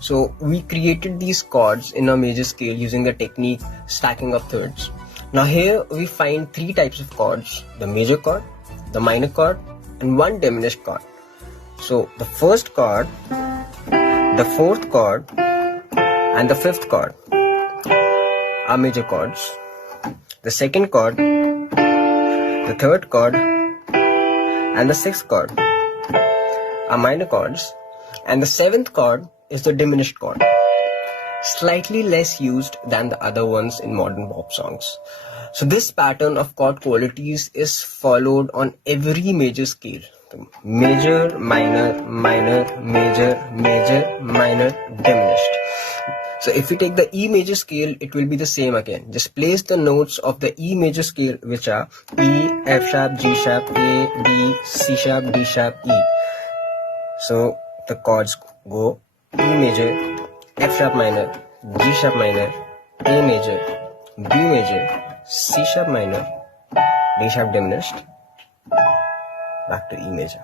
So we created these chords in a major scale using the technique stacking of thirds. Now here we find three types of chords: the major chord, the minor chord, and one diminished chord. So the first chord, the fourth chord, and the fifth chord are major chords. The second chord, the third chord, and the sixth chord are minor chords, and the seventh chord is the diminished chord, slightly less used than the other ones in modern pop songs. So this pattern of chord qualities is followed on every major scale: major, minor, minor, major, major, minor, diminished. So if we take the E major scale, it will be the same again. Just place the notes of the E major scale, which are E, F sharp, G sharp, A, B, C sharp, D sharp, E. So the chords go E major, F sharp minor, G sharp minor, A major, B major, C sharp minor, D sharp diminished, back to E major.